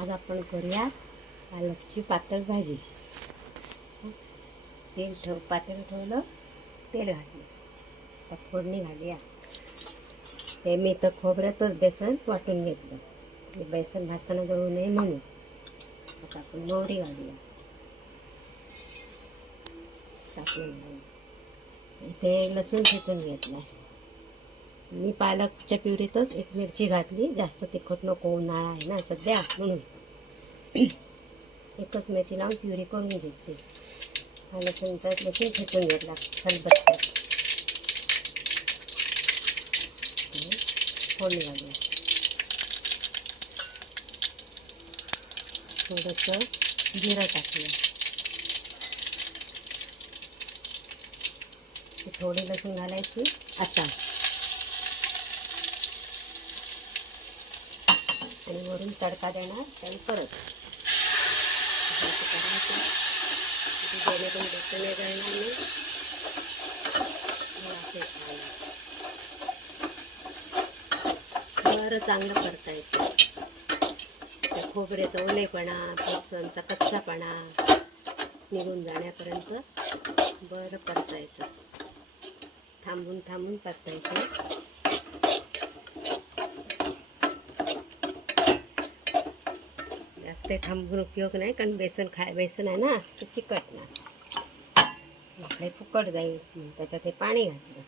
आज आपण करूया पालकची पातळ भाजी. पातेलं ठेवलं, तेल घातलं, आता फोडणी घालूया. ते मी तर खोबऱ्यातच बेसन वाटून घेतलं, बेसन भाजताना जळू नये म्हणून. आता आपण मोहरी घालूया, टाकून ते लसूण ठेचून घेतलं. मी पालकच्या प्युरीतच एक मिरची घातली, जास्त तिखट नको, उन्हाळा आहे ना सध्या म्हणून. एकच मिरची लावून प्युरी करून घेतली. लसूण ठेचून घेतला खलबत्त्यात. फोडणी घालूया, थोडंसं जिरं टाकूया, थोडी लसूण घालायची आता, आणि वरून तडका देणार त्याने परत जेणेकरून बेसन जळणार नाही. बरं चांगलं करता येतं. त्या खोबऱ्याचा ओलेपणा, बेसनचा कच्चापणा निघून जाण्यापर्यंत बरं करता येतं. थांबून थांबून परतायचं. जास्त थांबून उपयोग नाही, कारण बेसन आहे ना, ते चिकटणार, आपले फुकट जाईल. त्याच्यात हे पाणी घातलं.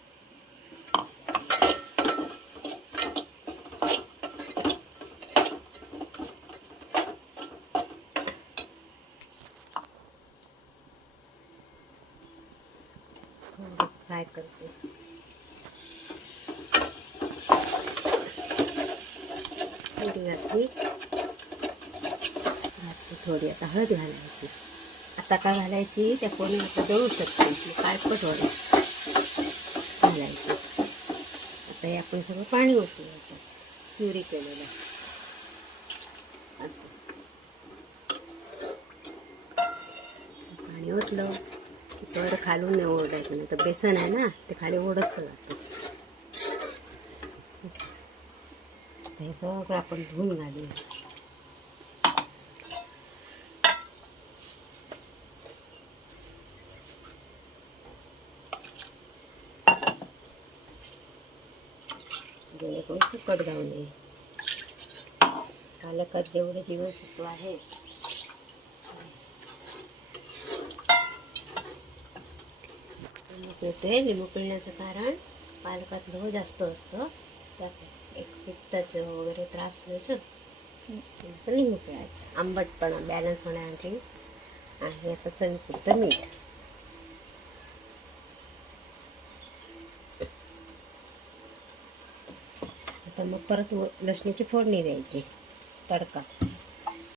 फ्राय करते. घातली, थोडी आता हळद घालायची. आता का घालायची, त्या कोणी आता दळू शकते, काळपट व्हायला घालायची. आता हे आपण सगळं पाणी ओतूयाचं, प्युरी केलेलं असं. पाणी ओतलं तर खालून नाही ओरडायचं, नाही तर बेसन आहे ना ते खाली ओढतच जातं. हे सगळं आपण धुवून घालूया. जेणेकरून फुकट जाऊ नये. पालकात जेवढं जीवनसत्व आहे लिंबू पिळण्याचं कारण पालकात लोह जास्त असतं, त्यात एक पित्ताचं वगैरे त्रास होतो. लिंबू पिळायचं, आंबटपणा बॅलन्स होण्यासाठी. आणि आता चवीपुरतं मीठ. आता मग परत लसणीची फोडणी द्यायची, तडका.